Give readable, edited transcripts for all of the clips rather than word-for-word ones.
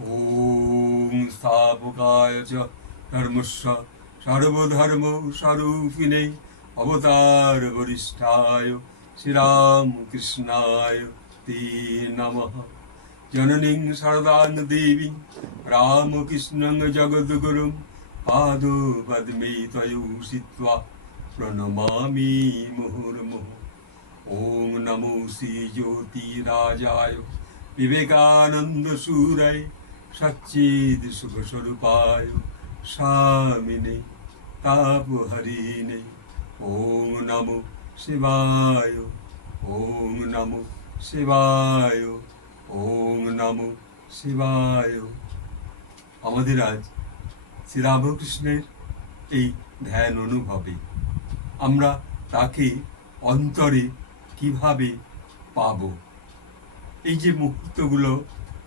ওম স্থাপকায় চ ধর্মস্য সর্বধর্ম স্বরূপিণে অবতার বরিষ্ঠায় শ্রীরামকৃষ্ণায় তে নমঃ। জননীং শারদাং দেবীং রামকৃষ্ণং জগদ্গুরুং পাদপদ্মে ত্বয়োষিত্বা প্রণমামি মুহুর্মুহুঃ। ওম নমো শ্রী জ্যোতিরাজায় বিবেকানন্দ সুরায় সচ্চিদ সুখ স্বরূপায় স্বামিনে তাপহরিণে। ওম নমো শিবায়, ওম নমো শিবায়, ওম নমো শিবায়। আমাদের আজ শ্রীরামকৃষ্ণের এই ধ্যান অনুভবে আমরা তাকে অন্তরে কিভাবে পাব, এই যে মুহূর্তগুলো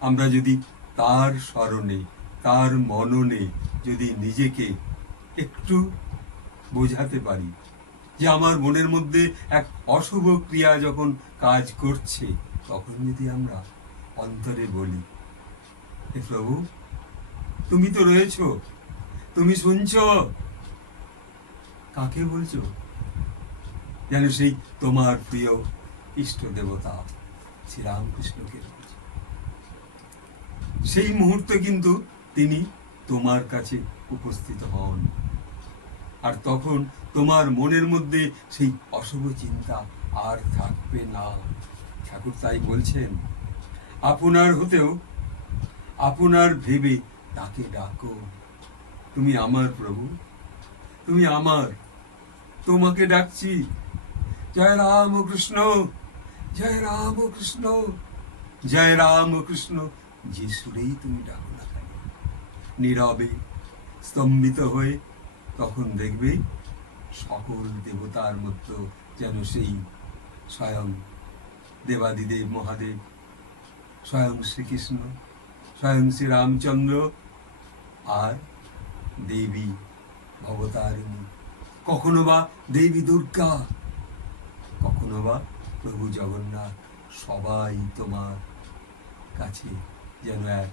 আমরা যদি তার স্মরণে, তার মননে যদি নিজেকে একটু বোঝাতে পারি যে আমার মনের মধ্যে এক অশুভ ক্রিয়া যখন কাজ করছে, তখন যদি আমরা অন্তরে বলি, হে প্রভু, তুমি তো রয়েছ, তুমি শুনছ। কাকে বলছো? যেন সেই তোমার প্রিয় ইষ্ট দেবতা শ্রীরামকৃষ্ণকে। সেই মুহূর্তে কিন্তু তিনি তোমার কাছে উপস্থিত হন, আর তখন তোমার মনের মধ্যে সেই অশুভ চিন্তা আর থাকবে না। ঠাকুর তাই বলছেন, আপনার হতেও আপনার ভেবে তাকে ডাকো। তুমি আমার প্রভু, তুমি আমার, তোমাকে ডাকছি। জয় রামকৃষ্ণ, জয় রামকৃষ্ণ, জয় রামকৃষ্ণ। যে সুরেই তুমি ডাকো না কেন, নীরবে স্তম্ভিত হয়ে, তখন দেখবে সকল দেবতার মধ্যে যেন সেই স্বয়ং দেবাদিদেব মহাদেব, স্বয়ং শ্রীকৃষ্ণ, স্বয়ং শ্রীরামচন্দ্র আর দেবী ভবতারিণী, কখনো বা দেবী দুর্গা, কখনো বা প্রভু জগন্নাথ, সবাই তোমার কাছে যেন এক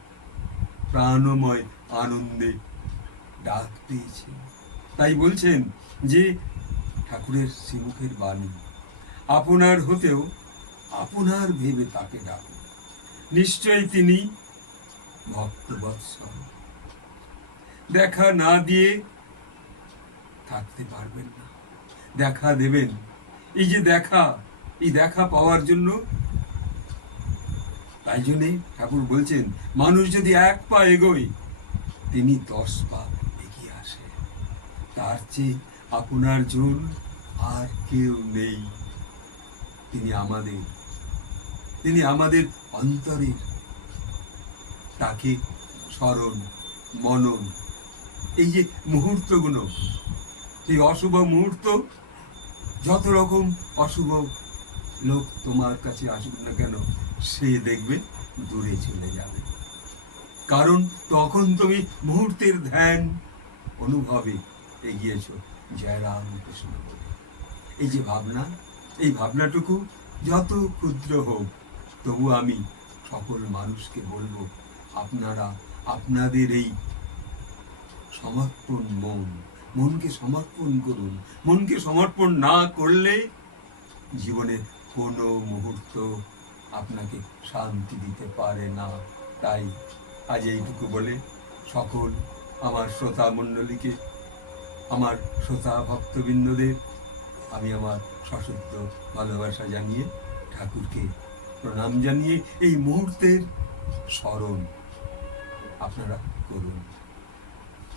প্রাণময় আনন্দে ডাক পেয়েছে। তাই বলছেন যে ঠাকুরের শ্রীমুখের বাণী, আপনার হতেও আপনার ভেবে তাকে ডাকো। নিশ্চয়ই তিনি ভক্তবৎসল। দেখা না দিয়ে থাকতে পারবেন না, দেখা দেবেন। এই যে দেখা, এই দেখা পাওয়ার জন্য, তাই জন্যে ঠাকুর বলছেন, মানুষ যদি এক পা এগোয়, তিনি 10 পা এগিয়ে আসে। তার চেয়ে আপনার জন আর কেউ নেই। তিনি আমাদের, তিনি আমাদের অন্তরের। তাকে স্মরণ, মনন, এই যে মুহূর্তগুলো, সেই অশুভ মুহূর্ত, যত রকম অশুভ লোক তোমার কাছে আসুক না কেন, সে দেখবে দূরে চলে যাবে। কারণ তখন তুমি মুহূর্তের ধ্যান অনুভবে এগিয়েছ জয় রামকৃষ্ণ বলে। এই যে ভাবনা, এই ভাবনাটুকু যত ক্ষুদ্র হোক, তবু আমি সকল মানুষকে বলবো, আপনারা আপনাদের এই সমর্পণ মনকে সমর্পণ করুন। মনকে সমর্পণ না করলে জীবনের কোনো মুহূর্ত আপনাকে শান্তি দিতে পারে না। তাই আজ এইটুকু বলে সকল আমার শ্রোতা মণ্ডলীকে, আমার শ্রোতা ভক্তবৃন্দদের আমি আমার সশ্রদ্ধ ভালোবাসা জানিয়ে, ঠাকুরকে প্রণাম জানিয়ে এই মুহূর্তের স্মরণ আপনারা করুন।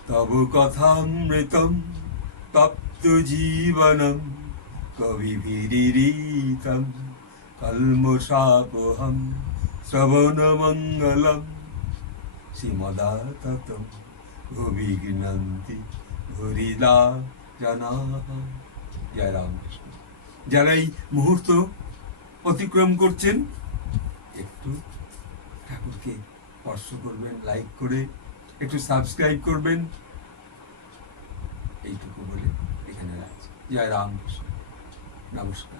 তব কথামৃতম তপ্ত জীবনম কবিভিরিতম কল্মষাপহম শ্রবণমঙ্গলম শ্রীমদাততম ভুবিঘ্নন্তি ভুরিদা জনাঃ। জয় রামকৃষ্ণ। যারা এই মুহূর্ত অতিক্রম করছেন, একটু ঠাকুরকে স্পর্শ করবেন, লাইক করে একটু সাবস্ক্রাইব করবেন। এইটুকু বলে এখানে রাখছি। জয় রামকৃষ্ণ। নমস্কার।